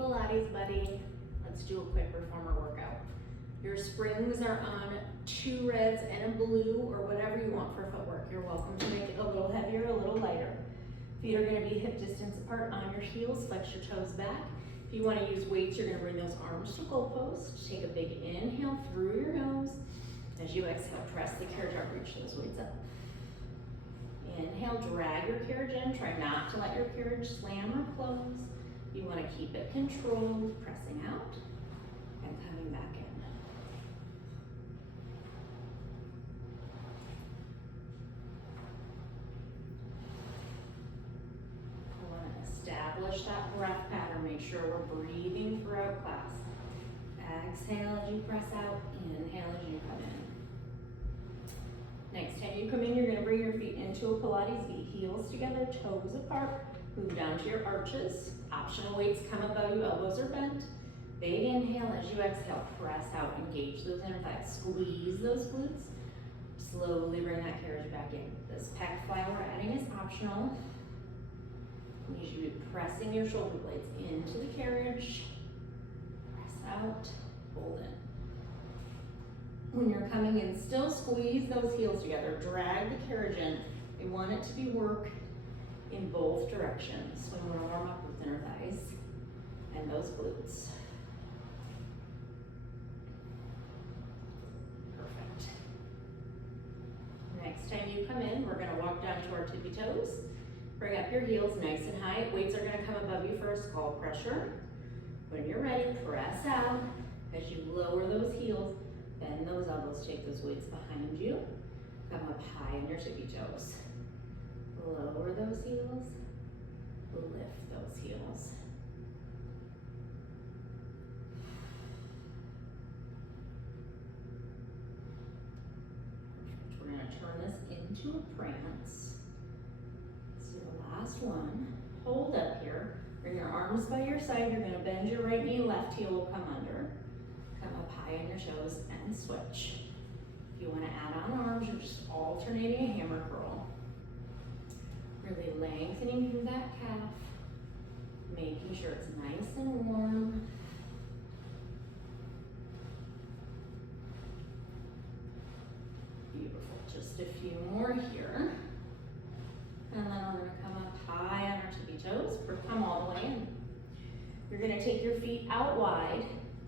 Pilates buddy. Let's do a quick reformer workout. Your springs are on 2 reds and a blue, or whatever you want for footwork. You're welcome to make it a little heavier, a little lighter. Feet are gonna be hip distance apart on your heels, flex your toes back. If you wanna use weights, you're gonna bring those arms to goalpost. Take a big inhale through your nose. As you exhale, press the carriage out, reach those weights up. Inhale, drag your carriage in. Try not to let your carriage slam or close. You wanna keep it controlled, pressing out and coming back in. I wanna establish that breath pattern. Make sure we're breathing throughout class. Exhale as you press out, inhale as you come in. Next time you come in, you're gonna bring your feet into a Pilates V. Heels together, toes apart. Move down to your arches. Optional weights come above you, elbows are bent. Big inhale as you exhale, press out, engage those inner thighs. Squeeze those glutes. Slowly bring that carriage back in. This pec fly we're adding is optional. You should be pressing your shoulder blades into the carriage. Press out, hold in. When you're coming in, still squeeze those heels together. Drag the carriage in. We want it to be work in both directions. So we want to warm up with inner thighs and those glutes. Perfect. Next time you come in, we're going to walk down to our tippy toes. Bring up your heels nice and high. Weights are going to come above you for a skull pressure. When you're ready, press out. As you lower those heels, bend those elbows, take those weights behind you. Come up high on your tippy toes. Lower those heels, lift those heels. Perfect. We're gonna turn this into a prance. Let's do the last one. Hold up here. Bring your arms by your side. You're gonna bend your right knee, left heel will come under. Come up high on your toes and switch. If you want to add on arms, you're just alternating a hammer curl. Really lengthening through that calf, making sure it's nice and warm. Beautiful. Just a few more here. And then we're going to come up high on our tippy toes, or come all the way in. You're going to take your feet out wide.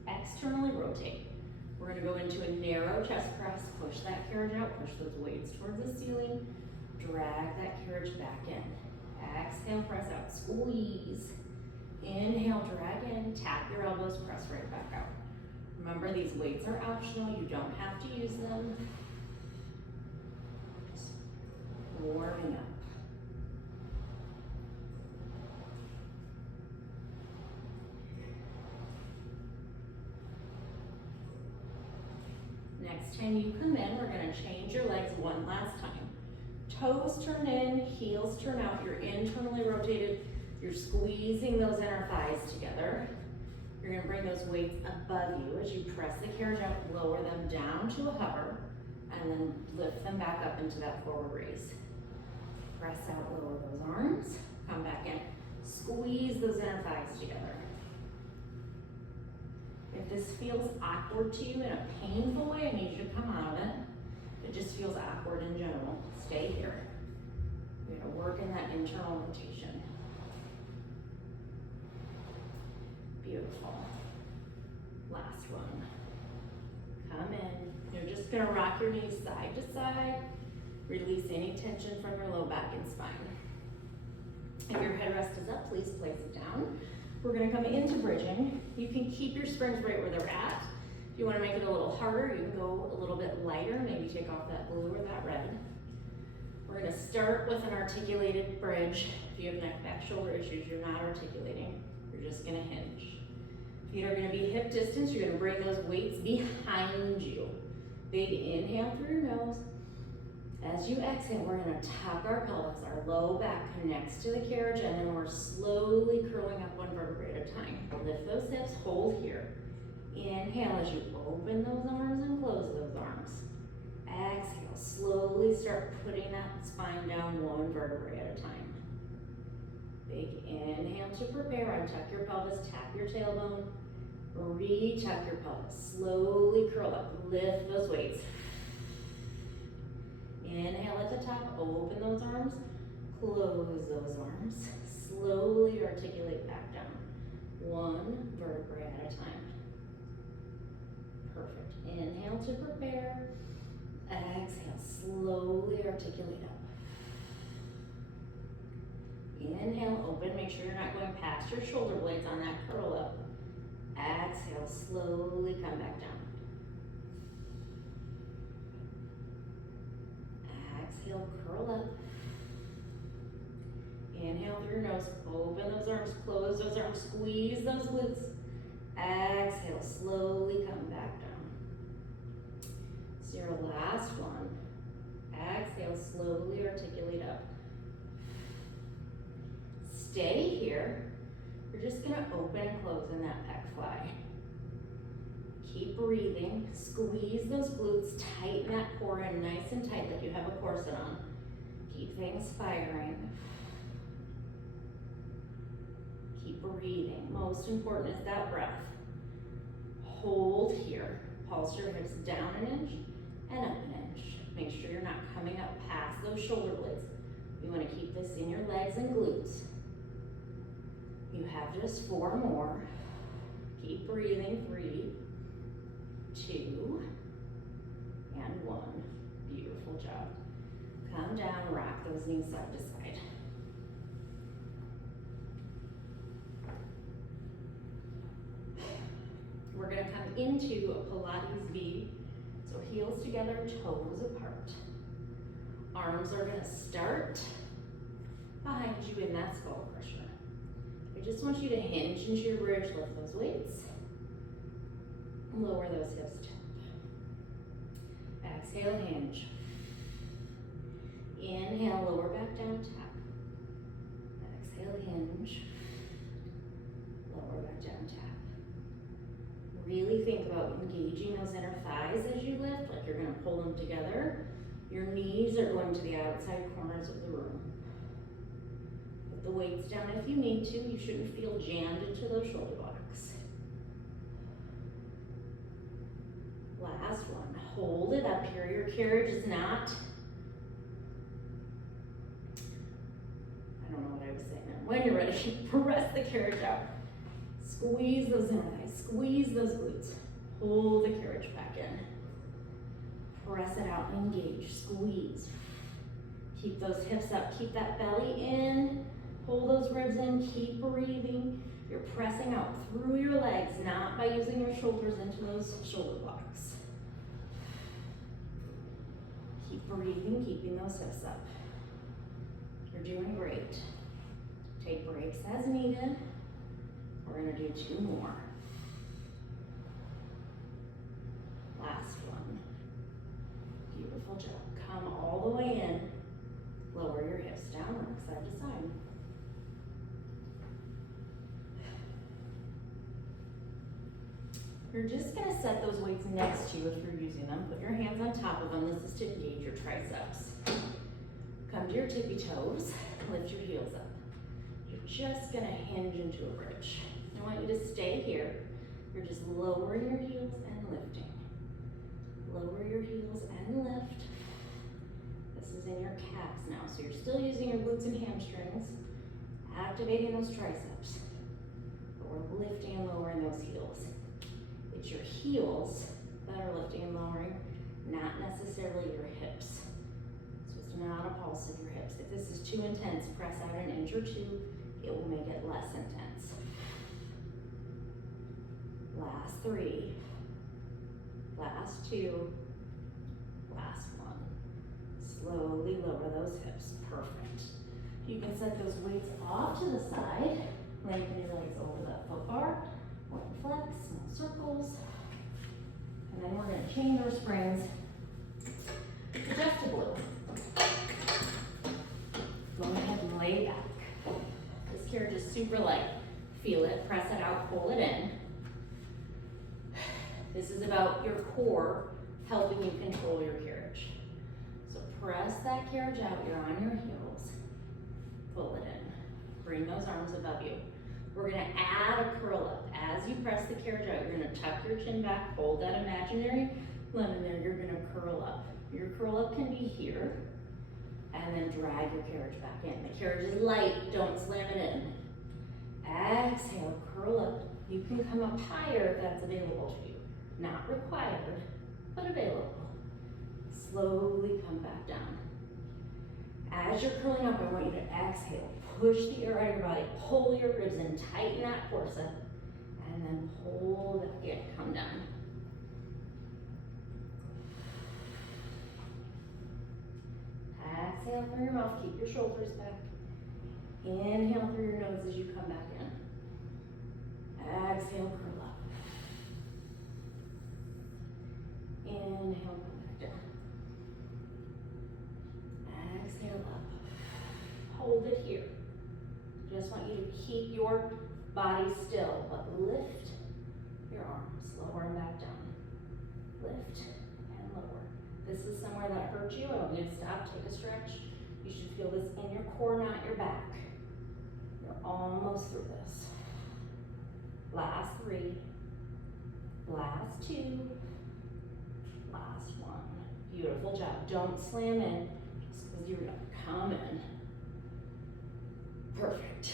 Externally rotate. We're going to go into a narrow chest press, push that carriage out, push those weights towards the ceiling, drag that carriage back in. Exhale, press out, squeeze. Inhale, drag in, tap your elbows, press right back out. Remember, these weights are optional, you don't have to use them. Just warming up. Next time you come in, we're going to change your legs one last time. Toes turn in, heels turn out. You're internally rotated. You're squeezing those inner thighs together. You're going to bring those weights above you as you press the carriage out, lower them down to a hover, and then lift them back up into that forward raise. Press out, lower those arms, come back in. Squeeze those inner thighs together. If this feels awkward to you in a painful way, I need you to come out of it. If it just feels awkward in general, stay here. We're gonna work in that internal rotation. Beautiful. Last one. Come in. You're just gonna rock your knees side to side. Release any tension from your low back and spine. If your headrest is up, please place it down. We're gonna come into bridging. You can keep your springs right where they're at. If you wanna make it a little harder, you can go a little bit lighter, maybe take off that blue or that red. We're gonna start with an articulated bridge. If you have neck, back, shoulder issues, you're not articulating, you're just gonna hinge. Feet are gonna be hip distance. You're gonna bring those weights behind you. Big inhale through your nose. As you exhale, we're gonna tuck our pelvis. Our low back connects to the carriage, and then we're slowly curling up one vertebrae at a time. Lift those hips, hold here. Inhale as you open those arms and close those arms. Exhale, slowly start putting that spine down one vertebrae at a time. Big inhale to prepare. Untuck your pelvis, tap your tailbone. Retuck your pelvis. Slowly curl up. Lift those weights. Inhale at the top. Open those arms. Close those arms. Slowly articulate back down. One vertebrae at a time. Perfect. Inhale to prepare. Exhale. Slowly articulate up. Inhale, open. Make sure you're not going past your shoulder blades on that curl up. Exhale, slowly come back down. Exhale, curl up. Inhale through your nose. Open those arms, close those arms, squeeze those glutes. Exhale, slowly come back down. It's your last one. Exhale, slowly articulate up. Stay here. We're just gonna open and close in that pec fly. Keep breathing. Squeeze those glutes. Tighten that core in nice and tight like you have a corset on. Keep things firing. Keep breathing. Most important is that breath. Hold here. Pulse your hips down an inch and up an inch. Make sure you're not coming up past those shoulder blades. You want to keep this in your legs and glutes. You have just 4 more. Keep breathing. 3, 2, and 1. Beautiful job. Come down, rock those knees side to side. We're gonna come into a Pilates V. So heels together, toes apart. Arms are gonna start behind you in that skull crusher. I just want you to hinge into your bridge, lift those weights. Lower those hips down. Exhale, hinge. Inhale, lower back down, tap. Exhale, hinge. Lower back down, tap. Really think about engaging those inner thighs as you lift, like you're gonna pull them together. Your knees are going to the outside corners of the room. Put the weights down if you need to. You shouldn't feel jammed into those shoulder blocks. Last one. Hold it up here. Your carriage is not, I don't know what I was saying there. When you're ready, press the carriage out. Squeeze those inner thighs. Squeeze those glutes. Pull the carriage back in. Press it out, engage, squeeze. Keep those hips up, keep that belly in. Pull those ribs in, keep breathing. You're pressing out through your legs, not by using your shoulders into those shoulder blocks. Keep breathing, keeping those hips up. You're doing great. Take breaks as needed. We're gonna do 2 more. Last one. Beautiful job. Come all the way in. Lower your hips down, rock side to side. You're just gonna set those weights next to you if you're using them. Put your hands on top of them. This is to engage your triceps. Come to your tippy toes. Lift your heels up. You're just gonna hinge into a bridge. I want you to stay here. You're just lowering your heels and lifting. Lower your heels and lift. This is in your calves now. So you're still using your glutes and hamstrings, activating those triceps. But we're lifting and lowering those heels. It's your heels that are lifting and lowering, not necessarily your hips. So it's not a pulse of your hips. If this is too intense, press out an inch or 2. It will make it less intense. Last 3. Last 2. Last 1. Slowly lower those hips. Perfect. You can set those weights off to the side. Lengthen your legs over that foot bar. Point flex, small circles. And then we're going to change our springs to just a blue. Go ahead and lay back. This carriage is super light. Feel it, press it out, pull it in. This is about your core helping you control your carriage. So press that carriage out, you're on your heels. Pull it in. Bring those arms above you. We're gonna add a curl up. As you press the carriage out, you're gonna tuck your chin back, hold that imaginary lemon there, you're gonna curl up. Your curl up can be here, and then drag your carriage back in. The carriage is light, don't slam it in. Exhale, curl up. You can come up higher if that's available to you. Not required, but available. Slowly come back down. As you're curling up, I want you to exhale. Push the air out of your body. Pull your ribs in, tighten that corset, and then pull that in, come down. Exhale through your mouth, keep your shoulders back. Inhale through your nose as you come back in. Exhale, curl up. Inhale, come back down. Exhale up. Hold it here. Just want you to keep your body still, but lift your arms, lower and back down. Lift and lower. This is somewhere that hurt you. I want you to stop, take a stretch. You should feel this in your core, not your back. You're almost through this. Last 3, last 2, last 1. Beautiful job. Don't slam in just because you're gonna come in. Perfect.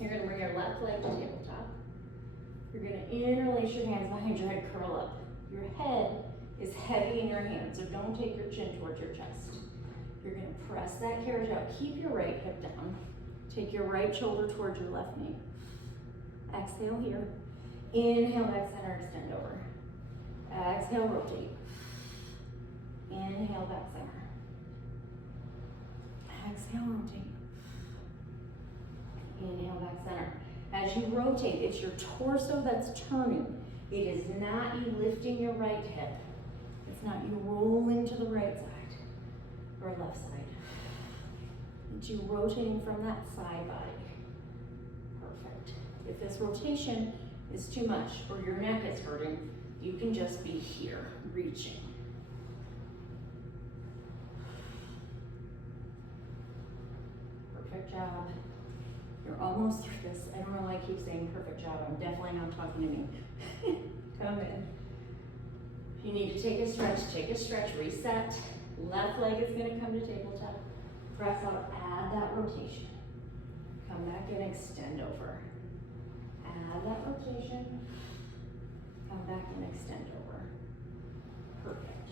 You're gonna bring your left leg to tabletop. You're gonna interlace your hands behind your head, curl up. Your head is heavy in your hands, so don't take your chin towards your chest. You're gonna press that carriage out. Keep your right hip down. Take your right shoulder towards your left knee. Exhale here. Inhale, back center, extend over. Exhale, rotate. Inhale, back center. Exhale, rotate. Inhale, back center. As you rotate, it's your torso that's turning. It is not you lifting your right hip. It's not you rolling to the right side or left side. It's you rotating from that side body. Perfect. If this rotation is too much or your neck is hurting, you can just be here, reaching. Perfect job. You're almost through this. I don't know why I keep saying perfect job. I'm definitely not talking to me. Come in. If you need to take a stretch, reset. Left leg is gonna come to tabletop. Press out, add that rotation. Come back and extend over. Add that rotation. Come back and extend over. Perfect.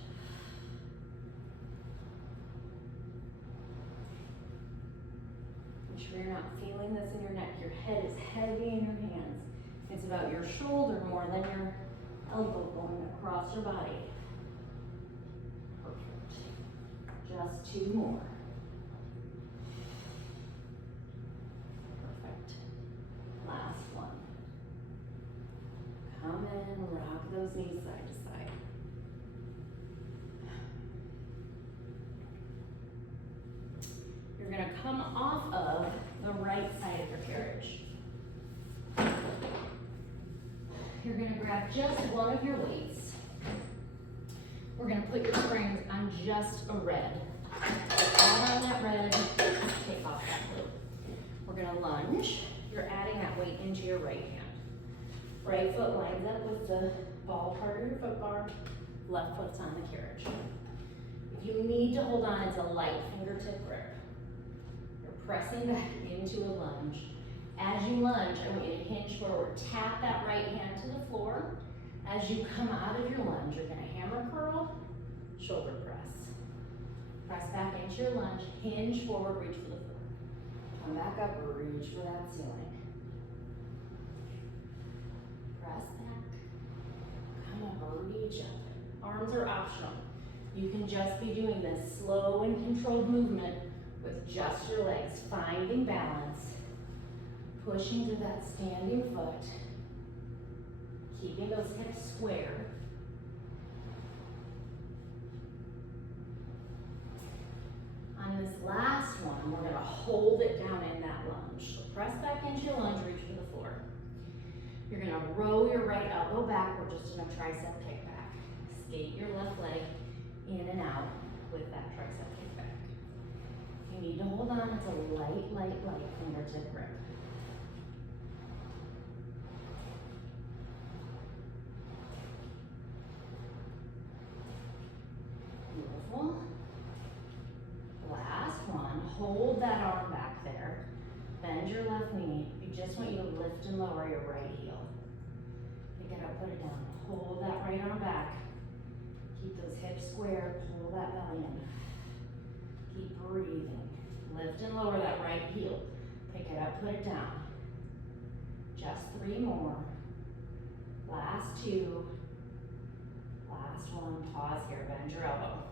Make sure you're not feeling this in your neck. Your head is heavy in your hands. It's about your shoulder more than your elbow going across your body. Perfect. Just 2 more. Perfect. Last one. Come in, rock those knees side to side. You're gonna come off of the right side of your carriage. You're gonna grab just one of your weights. We're gonna put your springs on just a red. Add on that red, take off that blue. We're gonna lunge. You're adding that weight into your right hand. Right foot lines up with the ball part of your foot bar. Left foot's on the carriage. If you need to hold on, it's a light fingertip grip. You're pressing back into a lunge. As you lunge, I want you to hinge forward. Tap that right hand to the floor. As you come out of your lunge, you're gonna hammer curl, shoulder press. Press back into your lunge, hinge forward, reach for the floor. Come back up, reach for that ceiling. Press back, come up, reach up. Arms are optional. You can just be doing this slow and controlled movement with just your legs, finding balance, pushing through that standing foot, keeping those hips square. On this last one, we're gonna hold it down in that lunge. So press back into your lunge, reach for the floor. You're gonna row your right elbow backward just in a tricep kickback. Skate your left leg in and out with that tricep kickback. You need to hold on, it's a light, light, light fingertip fingertip grip. Beautiful. Last one, hold that arm back there. Bend your left knee. We just want you to lift and lower your right heel. Pick it up, put it down. Hold that right arm back. Keep those hips square, pull that belly in. Keep breathing. Lift and lower that right heel. Pick it up, put it down. Just 3 more. Last 2. Last one, pause here, bend your elbow.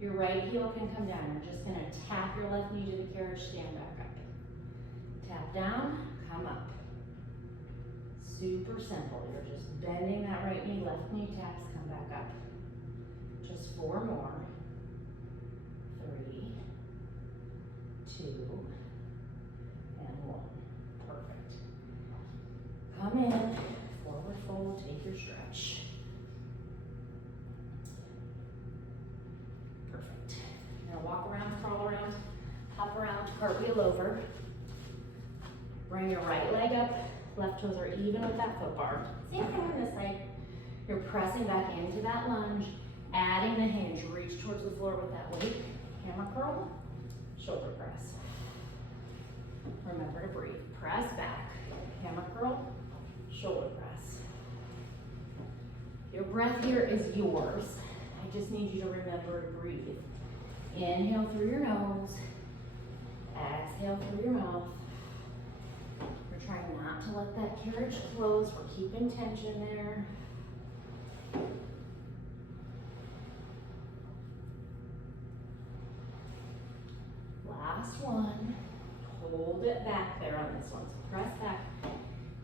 Your right heel can come down. You're just gonna tap your left knee to the carriage, stand back up. Tap down, come up. Super simple. You're just bending that right knee, left knee taps, come back up. Just 4 more. 3, 2, and 1. Perfect. Come in, forward fold, take your stretch. Perfect. You're gonna walk around, crawl around, hop around, cartwheel over. Bring your right leg up, left toes are even with that foot bar. Same thing on this side. You're pressing back into that lunge, adding the hinge. Reach towards the floor with that weight. Hammer curl, shoulder press. Remember to breathe. Press back, hammer curl, shoulder press. Your breath here is yours. I just need you to remember to breathe. Inhale through your nose, exhale through your mouth. We're trying not to let that carriage close. We're keeping tension there. Last one. Hold it back there on this one. So press back,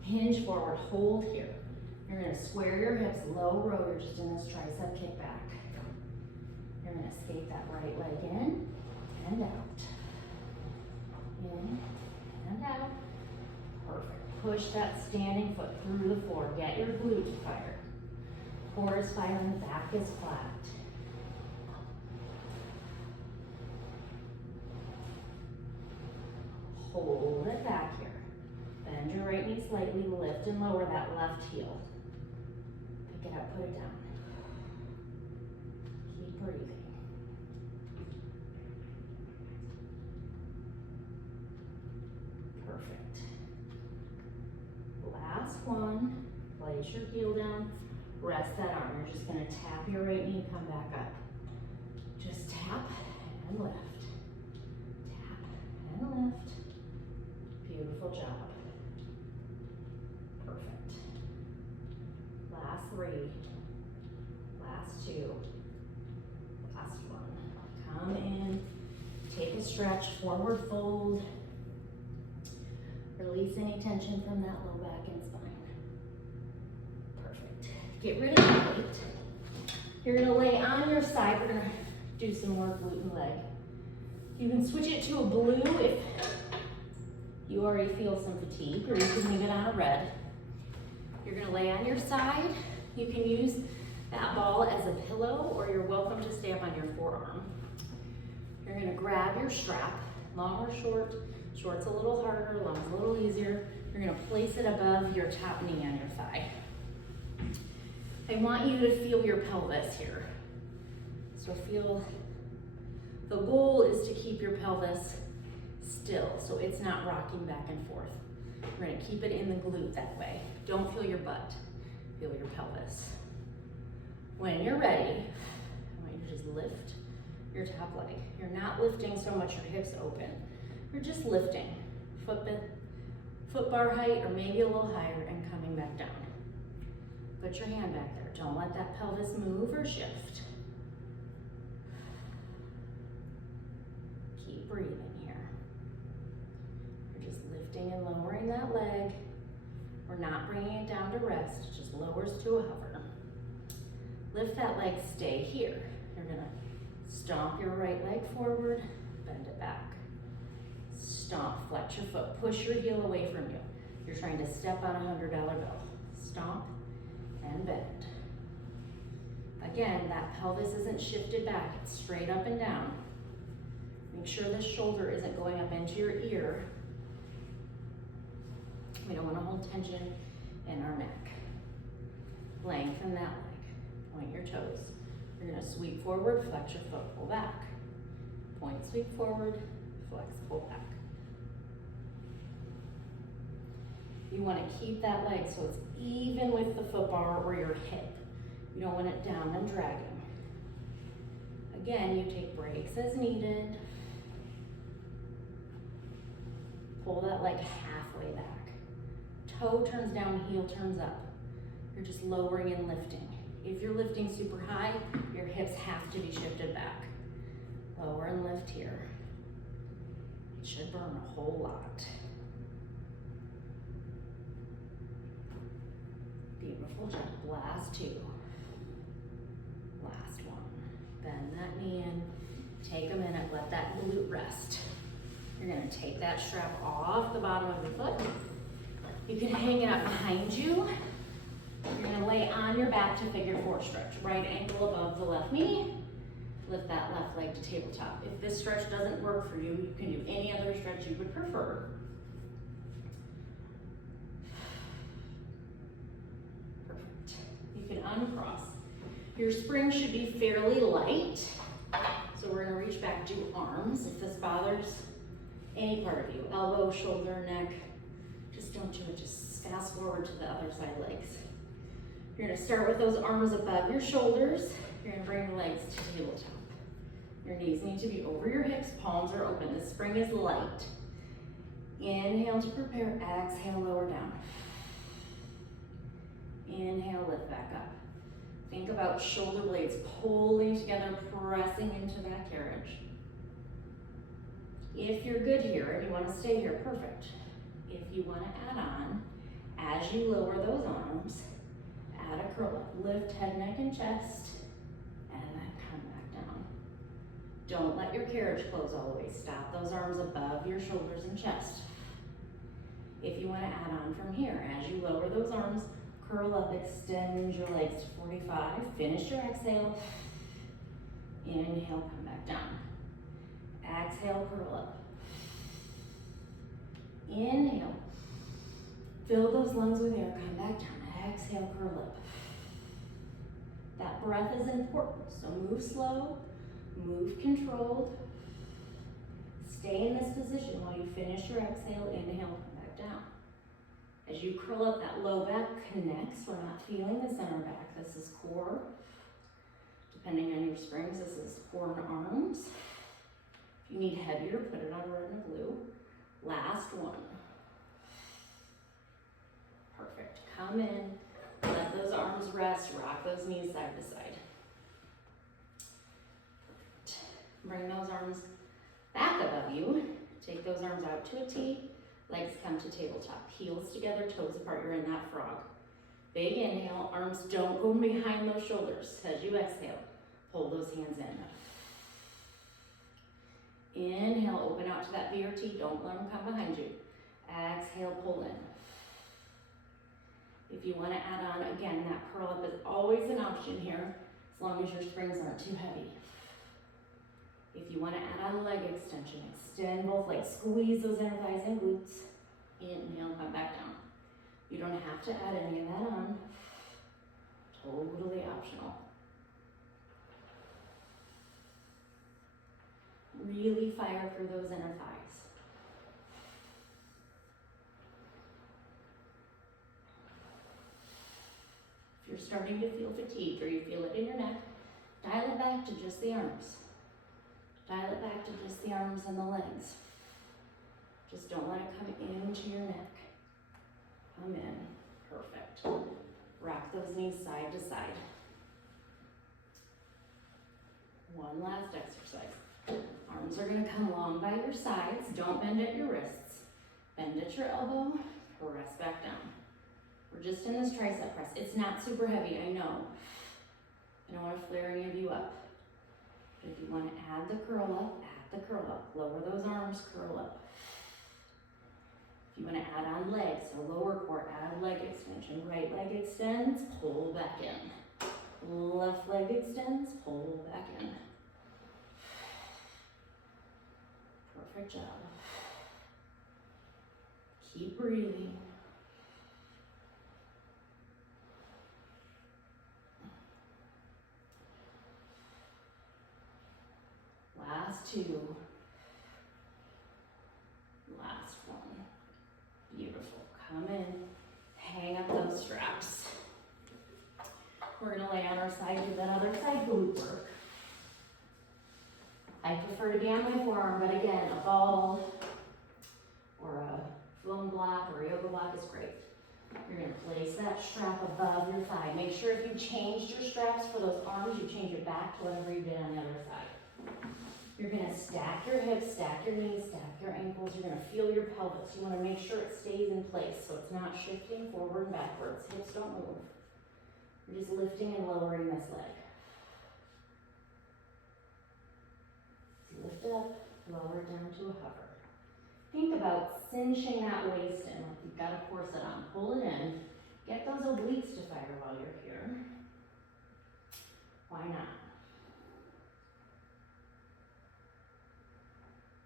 hinge forward, hold here. You're gonna square your hips, low row. You're just in this tricep kickback. You're gonna skate that right leg in and out. In and out. Perfect. Push that standing foot through the floor. Get your glutes fired. Core is firing, back is flat. Hold it back here. Bend your right knee slightly, lift and lower that left heel. Pick it up, put it down. Keep breathing. Perfect. Last one. Place your heel down. Rest that arm. You're just gonna tap your right knee, come back up. Just tap and lift. Tap and lift. Beautiful job. Perfect. Last 3. Last 2. Last 1. Come in. Take a stretch. Forward fold. Release any tension from that low back and spine. Perfect. Get rid of the weight. You're gonna lay on your side. We're gonna do some more glute and leg. You can switch it to a blue if you already feel some fatigue, or you can leave it on a red. You're gonna lay on your side. You can use that ball as a pillow, or you're welcome to stay up on your forearm. You're gonna grab your strap, long or short. Short's a little harder, long's a little easier. You're gonna place it above your top knee on your thigh. I want you to feel your pelvis here. So feel, the goal is to keep your pelvis still, so it's not rocking back and forth. We're gonna keep it in the glute that way. Don't feel your butt, feel your pelvis. When you're ready, I want you to just lift your top leg. You're not lifting so much your hips open. You're just lifting, foot bar height or maybe a little higher, and coming back down. Put your hand back there. Don't let that pelvis move or shift. Keep breathing here. You're just lifting and lowering that leg. We're not bringing it down to rest, it just lowers to a hover. Lift that leg, stay here. You're gonna stomp your right leg forward, bend it back. Stomp, flex your foot, push your heel away from you. You're trying to step on a $100 bill. Stomp and bend. Again, that pelvis isn't shifted back, it's straight up and down. Make sure the shoulder isn't going up into your ear. We don't want to hold tension in our neck. Lengthen that leg. Point your toes. You're going to sweep forward, flex your foot, pull back. Point, sweep forward, flex, pull back. You want to keep that leg so it's even with the foot bar or your hip. You don't want it down and dragging. Again, you take breaks as needed. Pull that leg halfway back. Toe turns down, heel turns up. You're just lowering and lifting. If you're lifting super high, your hips have to be shifted back. Lower and lift here. It should burn a whole lot. Beautiful job. Last two. Last one. Bend that knee in. Take a minute, let that glute rest. You're gonna take that strap off the bottom of the foot. You can hang it up behind you. You're gonna lay on your back to figure four stretch. Right ankle above the left knee. Lift that left leg to tabletop. If this stretch doesn't work for you, you can do any other stretch you would prefer. Perfect. You can uncross. Your spring should be fairly light. So we're gonna reach back, do arms. If this bothers any part of you, elbow, shoulder, neck, just don't do it. Just fast forward to the other side legs. You're gonna start with those arms above your shoulders. You're gonna bring your legs to tabletop. Your knees need to be over your hips, palms are open. The spring is light. Inhale to prepare, exhale, lower down. Inhale, lift back up. Think about shoulder blades pulling together, pressing into that carriage. If you're good here and you want to stay here, perfect. If you want to add on, as you lower those arms, add a curl up. Lift head, neck, and chest, and then come back down. Don't let your carriage close all the way. Stop those arms above your shoulders and chest. If you want to add on from here, as you lower those arms, curl up, extend your legs to 45. Finish your exhale. Inhale, come back down. Exhale, curl up. Inhale. Fill those lungs with air, come back down. Exhale, curl up. That breath is important, so move slow, move controlled. Stay in this position while you finish your exhale. Inhale, come back down. As you curl up, that low back connects. We're not feeling the center back. This is core. Depending on your springs, this is core and arms. If you need heavier, put it on red and blue. Last one. Perfect. Come in, let those arms rest, rock those knees side to side. Perfect. Bring those arms back above you. Take those arms out to a T. Legs come to tabletop. Heels together, toes apart. You're in that frog. Big inhale. Arms don't go behind those shoulders. As you exhale, pull those hands in. Inhale, open out to that VRT. Don't let them come behind you. Exhale, pull in. If you want to add on, again, that curl up is always an option here, as long as your springs aren't too heavy. If you want to add on leg extension, extend both legs, squeeze those inner thighs and glutes. Inhale, come back down. You don't have to add any of that on. Totally optional. Really fire through those inner thighs. If you're starting to feel fatigued or you feel it in your neck, dial it back to just the arms. Dial it back to just the arms and the legs. Just don't let it come into your neck. Come in. Perfect. Rock those knees side to side. One last exercise. Arms are going to come long by your sides. Don't bend at your wrists. Bend at your elbow. Press back down. We're just in this tricep press. It's not super heavy, I know. I don't want to flare any of you up. But if you want to add the curl up, add the curl up. Lower those arms, curl up. If you want to add on legs, so lower core, add leg extension. Right leg extends, pull back in. Left leg extends, pull back in. Perfect job. Keep breathing. last two. Last one. Beautiful. Come in, hang up those straps. We're gonna lay on our side, do that other side glute work. I prefer to be on my forearm, but again, a ball or a foam block or a yoga block is great. You're gonna place that strap above your thigh. Make sure if you changed your straps for those arms, you change it back to whatever you did on the other side. You're gonna stack your hips, stack your knees, stack your ankles. You're gonna feel your pelvis. You wanna make sure it stays in place so it's not shifting forward and backwards. Hips don't move. You're just lifting and lowering this leg. Lift it up, lower it down to a hover. Think about cinching that waist in like you've got a corset on. Pull it in. Get those obliques to fire while you're here. Why not?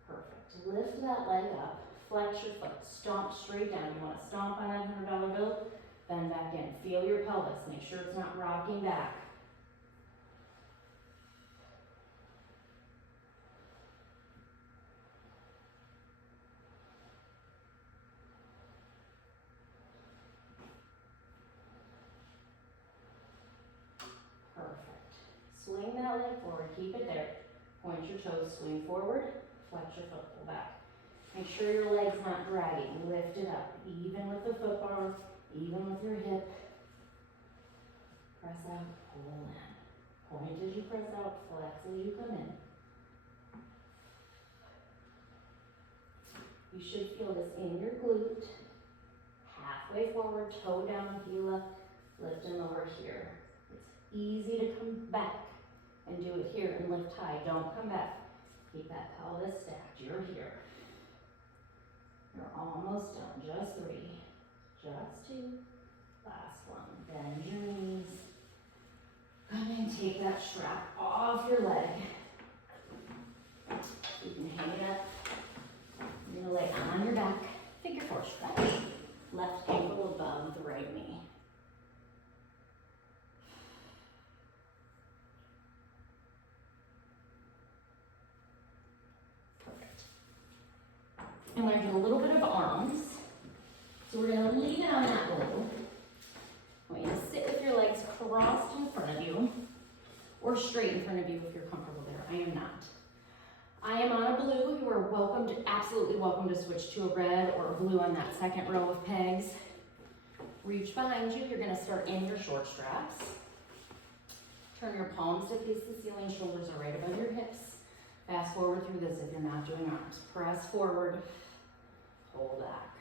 Perfect. Lift that leg up. Flex your foot. Stomp straight down. You want to stomp on that $100 bill. Bend back in. Feel your pelvis. Make sure it's not rocking back. Swing that leg forward, keep it there. Point your toes, swing forward, flex your foot, pull back. Make sure your leg's not dragging, lift it up. Even with the foot bar, even with your hip. Press out, pull in. Point as you press out, flex as you come in. You should feel this in your glute. Halfway forward, toe down, heel up, lift and lower here. It's easy to come back and do it here and lift high. Don't come back. Keep that pelvis stacked. You're here. You're almost done. Just 3. Just 2. Last one. Bend your knees. Come and take that strap off your leg. You can hang it up. You're gonna lay on your back. Figure 4 stretch. Left ankle above the right knee. And we're gonna do a little bit of arms. So we're gonna leave it on that blue. I want you to sit with your legs crossed in front of you, or straight in front of you if you're comfortable there. I am not. I am on a blue. You are welcome to, absolutely welcome to switch to a red or a blue on that second row of pegs. Reach behind you. You're gonna start in your short straps. Turn your palms to face the ceiling, shoulders are right above your hips. Fast forward through this if you're not doing arms. Press forward, pull back.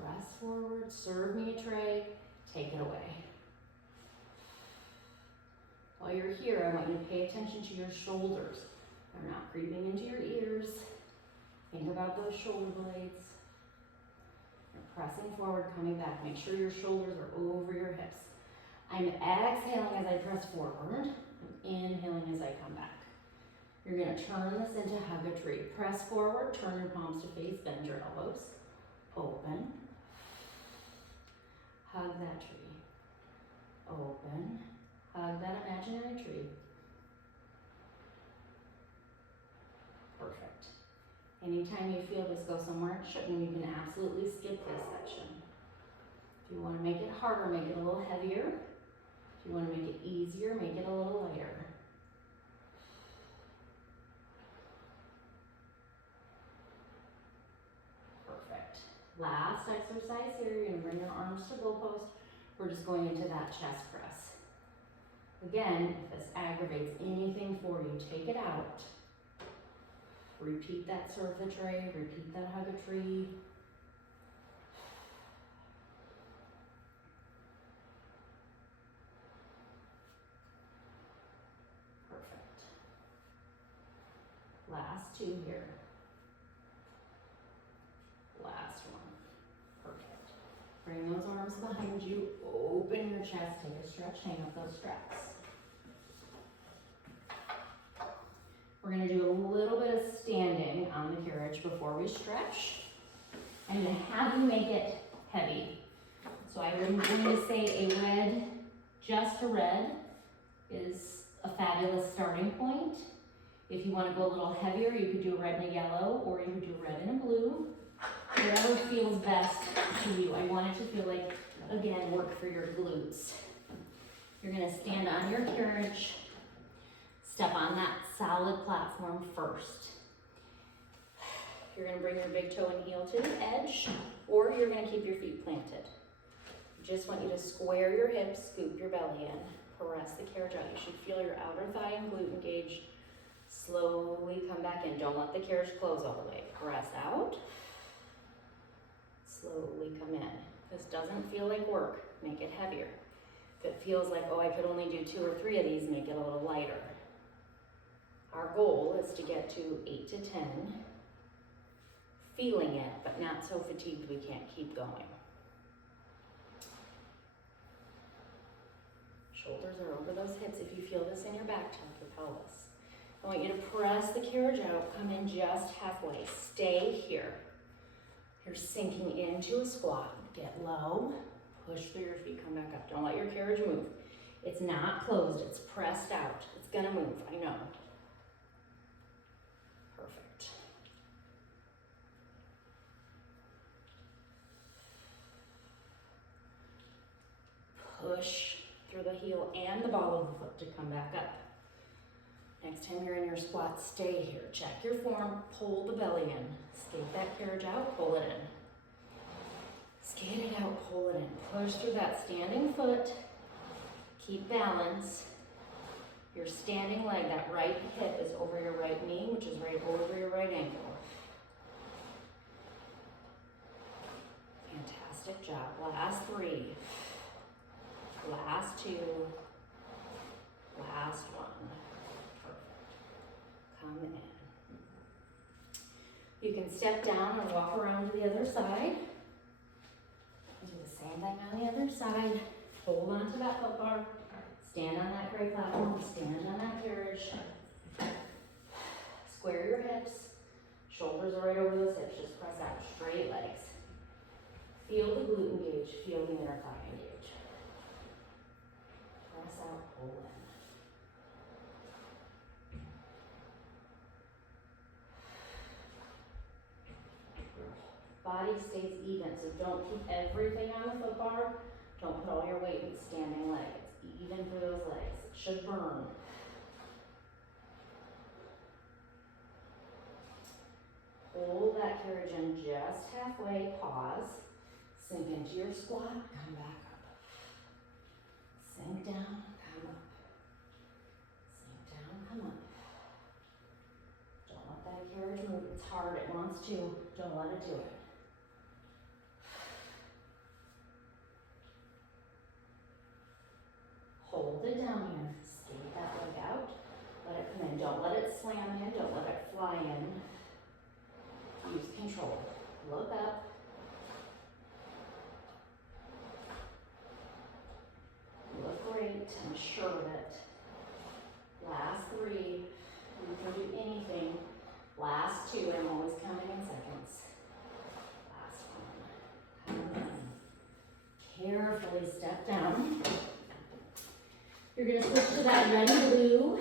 Press forward, serve me a tray, take it away. While you're here, I want you to pay attention to your shoulders. They're not creeping into your ears. Think about those shoulder blades. You're pressing forward, coming back. Make sure your shoulders are over your hips. I'm exhaling as I press forward. I'm inhaling as I come back. You're gonna turn this into hug a tree. Press forward, turn your palms to face, bend your elbows. Open. Hug that tree. Open. Hug that imaginary tree. Perfect. Anytime you feel this go somewhere it shouldn't, you can absolutely skip this section. If you wanna make it harder, make it a little heavier. If you wanna make it easier, make it a little lighter. Last exercise here, you're gonna bring your arms to goalpost. We're just going into that chest press. Again, if this aggravates anything for you, take it out. Repeat that serve the tray, repeat that hug a tree. Perfect. Last 2 here. Last one. Perfect. Bring those arms behind you, open your chest, take a stretch, hang up those straps. We're gonna do a little bit of standing on the carriage before we stretch. I'm gonna have you make it heavy. So I'm going to say a red, just a red, is a fabulous starting point. If you want to go a little heavier, you could do a red and a yellow, or you could do a red and a blue. Whatever feels best to you. I want it to feel like, again, work for your glutes. You're gonna stand on your carriage, step on that solid platform first. You're gonna bring your big toe and heel to the edge, or you're gonna keep your feet planted. Just want you to square your hips, scoop your belly in, press the carriage out. You should feel your outer thigh and glute engage. Slowly come back in. Don't let the carriage close all the way. Press out. Slowly come in. This doesn't feel like work. Make it heavier. If it feels like, oh, I could only do 2 or 3 of these, make it a little lighter. Our goal is to get to 8 to 10, feeling it, but not so fatigued we can't keep going. Shoulders are over those hips. If you feel this in your back, tuck your pelvis. I want you to press the carriage out, come in just halfway. Stay here. You're sinking into a squat. Get low, push through your feet, come back up. Don't let your carriage move. It's not closed, it's pressed out. It's gonna move, I know. Perfect. Push through the heel and the ball of the foot to come back up. Next time you're in your squat, stay here. Check your form, pull the belly in. Skate that carriage out, pull it in. Skate it out, pull it in. Push through that standing foot. Keep balance. Your standing leg, that right hip is over your right knee, which is right over your right ankle. Fantastic job. Last 3. Last 2. Last 1. Come in. You can step down and walk around to the other side. Do the same thing on the other side. Hold on to that foot bar. Stand on that gray platform. Stand on that carriage. Square your hips. Shoulders are right over those hips. Just press out. Straight legs. Feel the glute engage. Feel the inner thigh engage. Press out. Pull in. Body stays even, so don't keep everything on the foot bar. Don't put all your weight in the standing leg. It's even for those legs. It should burn. Hold that carriage in just halfway. Pause. Sink into your squat. Come back up. Sink down. Come up. Sink down. Come up. Don't let that carriage move. It's hard. It wants to. Don't let it do it. Hold it down here. Skate that leg out. Let it come in. Don't let it slam in. Don't let it fly in. Use control. Look up. Look great. I'm sure of it. Last 3. You can do anything. Last 2. I'm always counting in seconds. Last 1. Come in. Carefully step down. You're going to switch to that red and blue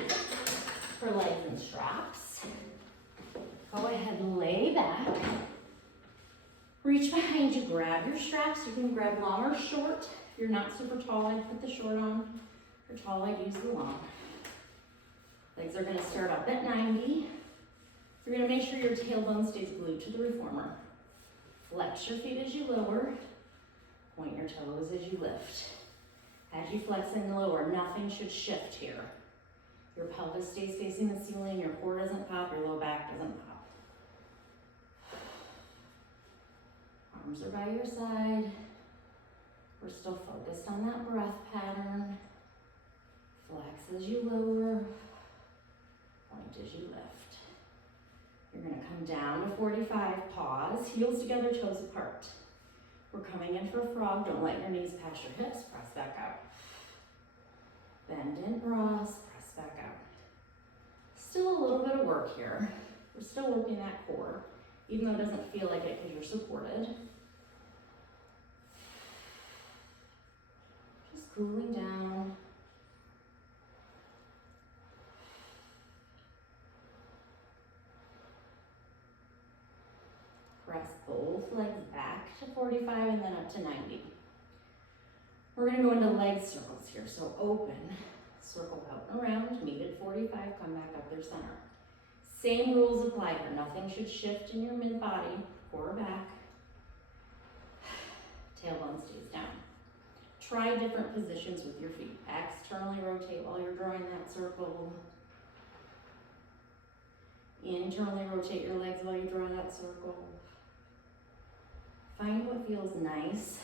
for legs and straps. Go ahead and lay back. Reach behind you, grab your straps. You can grab long or short. If you're not super tall, I'd put the short on. If you're tall, I'd use the long. Legs are going to start up at 90. You're going to make sure your tailbone stays glued to the reformer. Flex your feet as you lower. Point your toes as you lift. As you flex and lower, nothing should shift here. Your pelvis stays facing the ceiling, your core doesn't pop, your low back doesn't pop. Arms are by your side. We're still focused on that breath pattern. Flex as you lower, point as you lift. You're gonna come down to 45, pause, heels together, toes apart. We're coming in for a frog. Don't let your knees pass your hips. Press back out. Bend and cross. Press back out. Still a little bit of work here. We're still working that core, even though it doesn't feel like it because you're supported. Just cooling down. both legs back to 45 and then up to 90. We're gonna go into leg circles here. So open, circle out and around, meet at 45, come back up their center. Same rules apply here. Nothing should shift in your mid-body, core back. Tailbone stays down. Try different positions with your feet. Externally rotate while you're drawing that circle. Internally rotate your legs while you draw that circle. Find what feels nice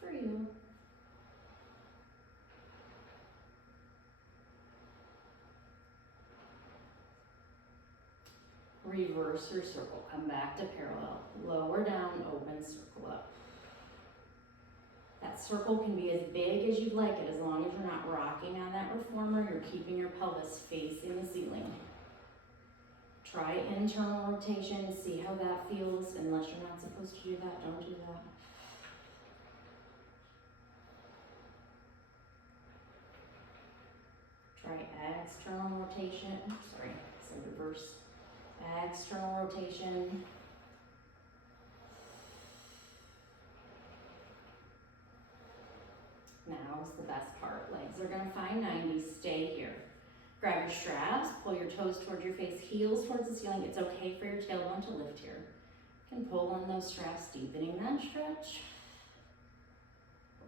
for you. Reverse your circle. Come back to parallel. Lower down, open, circle up. That circle can be as big as you'd like it, as long as you're not rocking on that reformer, you're keeping your pelvis facing the ceiling. Try internal rotation, see how that feels. Unless you're not supposed to do that, don't do that. Try external rotation, sorry, so reverse. External rotation. Now is the best part. Legs are gonna find 90, stay here. Grab your straps, pull your toes towards your face, heels towards the ceiling. It's okay for your tailbone to lift here. You can pull on those straps, deepening that stretch.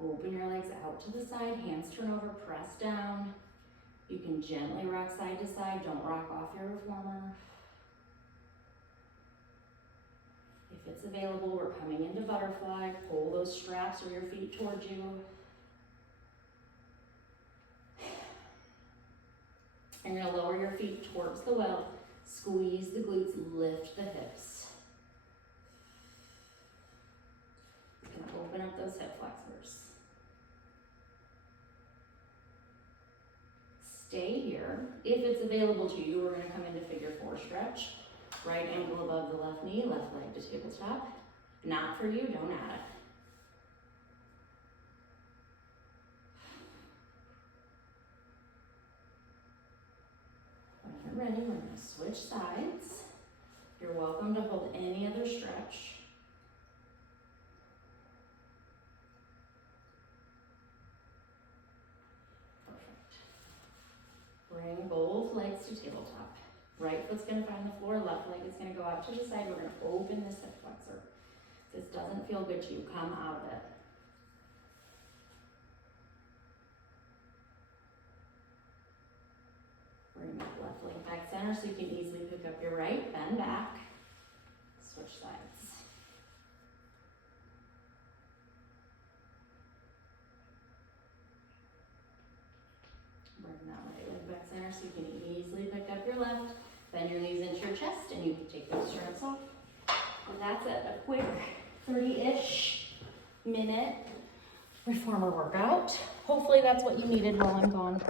Open your legs out to the side, hands turn over, press down. You can gently rock side to side, don't rock off your reformer. If it's available, we're coming into butterfly. Pull those straps or your feet towards you. And you're gonna lower your feet towards the well. Squeeze the glutes, lift the hips. You can open up those hip flexors. Stay here. If it's available to you, we're gonna come into figure 4 stretch. Right ankle above the left knee, left leg to tabletop. Not for you, don't add it. When you're ready, we're gonna switch sides. You're welcome to hold any other stretch. Perfect. Bring both legs to tabletop. Right foot's gonna find the floor, left leg is gonna go out to the side. We're gonna open this hip flexor. If this doesn't feel good to you, come out of it. Bring that left leg back center so you can easily pick up your right, bend back, switch sides. Bring that right leg back center so you can easily pick up your left. Bend your knees into your chest and you can take those straps off. And that's it, a quick 30-ish minute reformer workout. Hopefully that's what you needed while I'm gone.